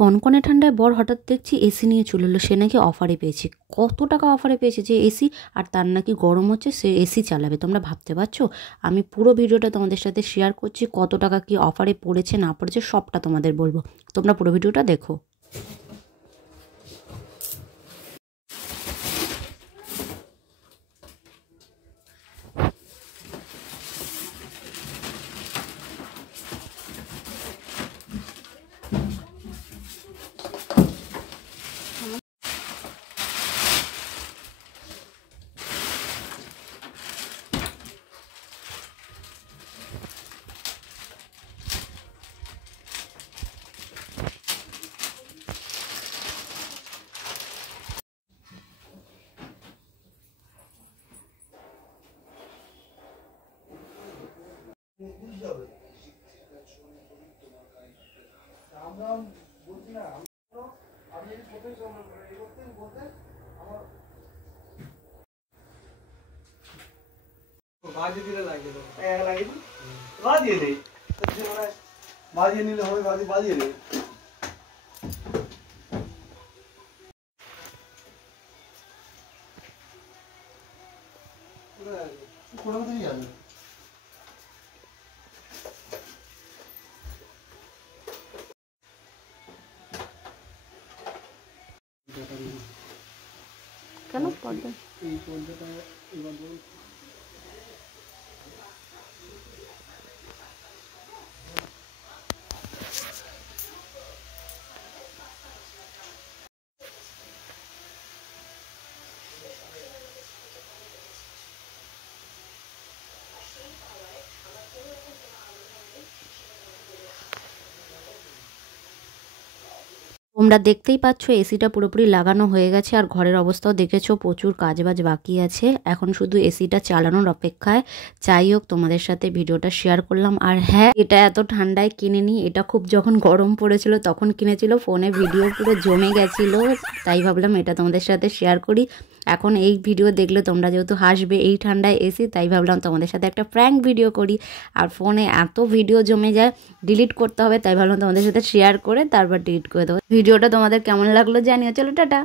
কনকনে ঠান্ডায় বর হঠাৎ দেখছি এসি নিয়ে চলে এলো। সে নাকি অফারে পেয়েছে। কত টাকা অফারে পেয়েছে যে এসি, আর তার নাকি গরম হচ্ছে, সে এসি চালাবে। তোমরা ভাবতে পারছো? আমি পুরো ভিডিওটা তোমাদের সাথে শেয়ার করছি, কত টাকা কি অফারে পড়েছে না পড়েছে সবটা তোমাদের বলবো। তোমরা পুরো ভিডিওটা দেখো। বাজিয়ে দিলে লাগিয়ে দেবো, লাগিয়ে দিই, বাজিয়ে দিই, বাজিয়ে নিলে হবে, বাজিয়ে দিই। কোনো কথাই যাবে কেন পর্দা এই পর্দাটা এবার তোমরা দেখতেই পাচ্ছ এসিটা পুরোপুরি লাগানো হয়ে গেছে, আর ঘরের অবস্থাও দেখেছো, প্রচুর কাজবাজ বাকি আছে। এখন শুধু এসিটা চালানোর অপেক্ষায়। যাই হোক, তোমাদের সাথে ভিডিওটা শেয়ার করলাম। আর হ্যাঁ, এটা এত ঠান্ডায় কিনিনি, এটা খুব যখন গরম পড়েছিল তখন কিনেছিল। ফোনে ভিডিও পুরো জমে গেছিলো, তাই ভাবলাম এটা তোমাদের সাথে শেয়ার করি। এখন এই ভিডিও দেখলে তোমরা যেহেতু হাসবে, এই ঠান্ডায় এসি, তাই ভাবলাম তোমাদের সাথে একটা প্র্যাঙ্ক ভিডিও করি। আর ফোনে এত ভিডিও জমে যায়, ডিলিট করতে হবে, তাই ভাবলাম তোমাদের সাথে শেয়ার করে তারপর ডিলিট করে দেবো। ভিডিওটা তোমাদের কেমন লাগলো জানিও। চলো টাটা।